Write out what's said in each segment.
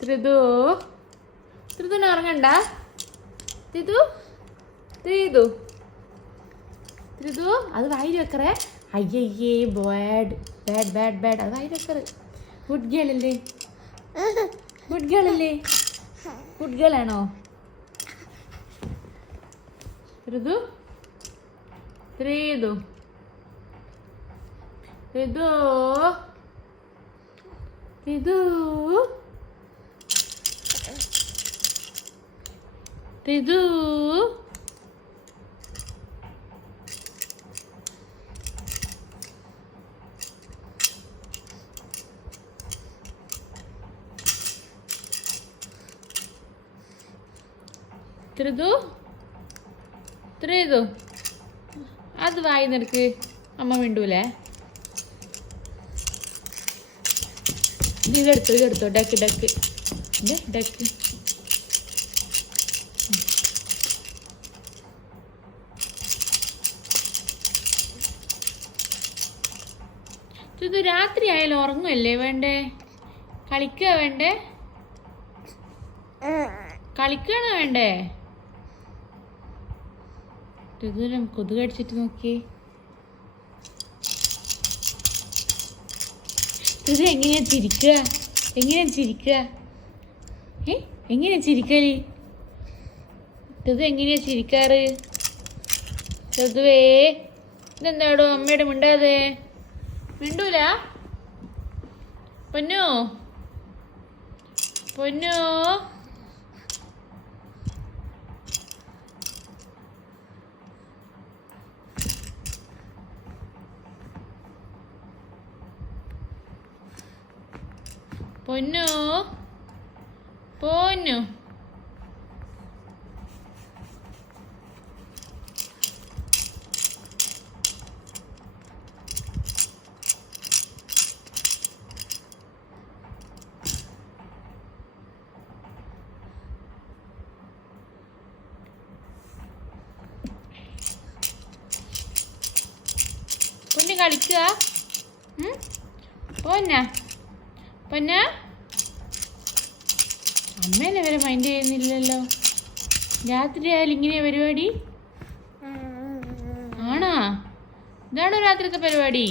ത്രിതു ത്രിതുന് ഉറങ്ങണ്ട. ത്രിതു ത്രിതു ത്രിതു അത് വായിൽ വെക്കറേ. അയ്യയ്യേ ബാഡ് ബാഡ് ബാഡ് ബാഡ് അത് വായിൽ വെക്കറ്. ഗുഡ് ഗേൾ അല്ലേ? ഗുഡ് ഗേൾ അല്ലേ? ഗുഡ് ഗേൾ ആണോ? ത്രിതു ത്രിതു ത്രിതു ത്രിതു ത്രിതു ത്രിതു ത്രിതു അത് വായി നിനക്ക്. അമ്മ മിണ്ടൂലേ? ഇതെടുത്തോ ഇതെടുത്തോ ഡക്ക് ഡക്ക്. ഇത് ഡക്ക്. ഇത് രാത്രി ആയാലും ഉറങ്ങുമല്ലേ വേണ്ടേ? കളിക്കുക വേണ്ടേ? കളിക്കണ വേണ്ടേ? ഇതുവരെ കൊതുക് അടിച്ചിട്ട് നോക്കി ഇത് എങ്ങനെയാ ചിരിക്കുക? എങ്ങനെയാ ചിരിക്കുക? ഏ? എങ്ങനെയാ ചിരിക്കൽ? ഇത് എങ്ങനെയാ ചിരിക്കാറ്? ചതുവേ ഇതെന്താടോ അമ്മയുടെ മിണ്ടാതെ? മിണ്ടൂല. പൊന്നോ? പൊന്നോ? പൊന്നു? പൊന്നു പൊന്നു കളിക്കുക? പൊന്ന പൊന്ന അമ്മേനെ വരെ മൈൻഡ് ചെയ്യുന്നില്ലല്ലോ. രാത്രി ആയാലും ഇങ്ങനെയാ പരിപാടി? ആണോ? ഇതാണോ രാത്രിത്തെ പരിപാടി?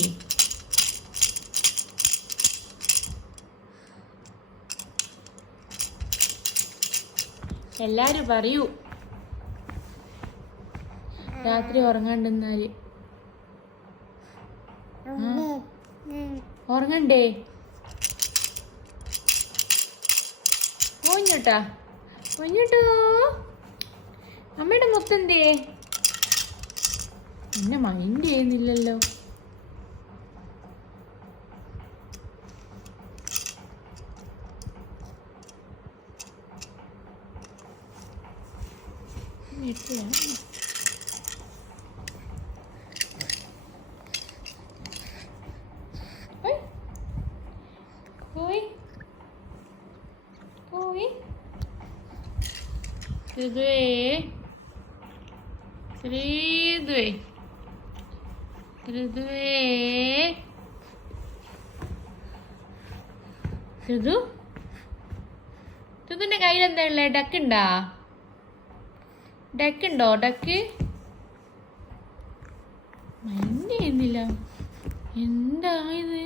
എല്ലാരും പറയൂ. രാത്രി ഉറങ്ങാണ്ടെന്നാൽ ഉറങ്ങണ്ടേ? ഓഞ്ഞോട്ടാ ഓഞ്ഞോട്ടോ അമ്മയുടെ മുത്തന്തേ എന്നെ മൈൻഡ് ചെയ്യുന്നില്ലല്ലോ. ഞെട്ടിയാ? ശ്രീതുവേ ശ്രീതുവേ ശ്രീതു ശ്രീതുവിന്റെ കയ്യിൽ എന്താ ഉള്ളത് ഡക്ക് ഡക്ക് ഉണ്ടോ? ഡക്ക്? എന്താ ഇത്?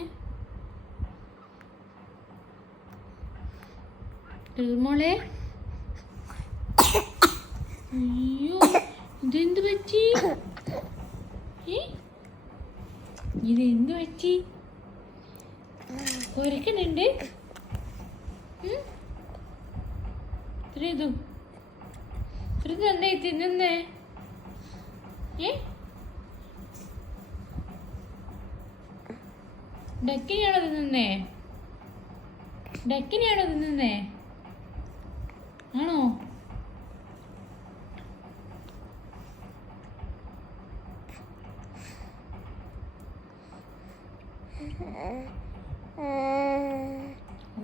മോളെ? അയ്യോ ഇതെന്ത് പറ്റി? ഇതെന്ത് പറ്റി? ത്രിതു എന്തായി തിന്നുന്നേ. ഏ? ഡക്കിനെയാണോ തിന്നുന്നേ? ഡക്കിനെയാണോ തിന്നുന്നേ?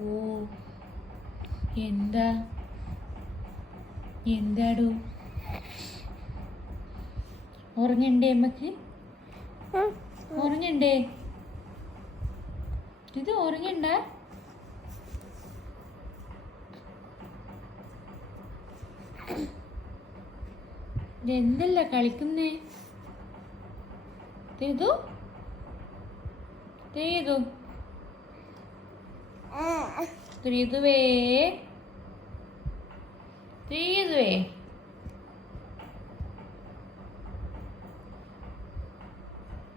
ഓ എന്താ? എന്താടോ? ഉറങ്ങണ്ടേ അമ്മയ്ക്ക്? ഉറങ്ങണ്ടേ? ഇത് ഉറങ്ങണ്ട? എന്തല്ല കളിക്കുന്നേ? ഇതോ ചെയ്തു ത്രിതുവേ ത്രിതുവേ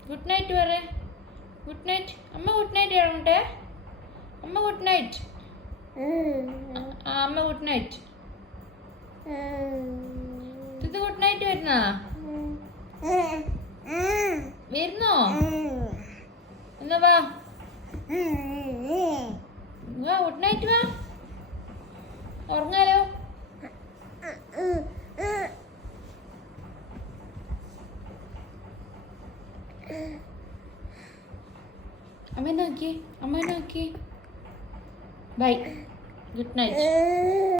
ഗുഡ് നൈറ്റ് പറ ഗുഡ് നൈറ്റ് അമ്മ ഗുഡ് നൈറ്റ് പറയട്ടെ അമ്മ ഗുഡ് നൈറ്റ് അമ്മ ഗുഡ് നൈറ്റ് ഇത് ഗുഡ് നൈറ്റ് വരുന്ന വരുന്നോ വാ. വാ ഗുഡ് നൈറ്റ് വാ. ഉറങ്ങാലോ? അമ്മ നോക്കി അമ്മ നോക്കി ബൈ ഗുഡ് നൈറ്റ്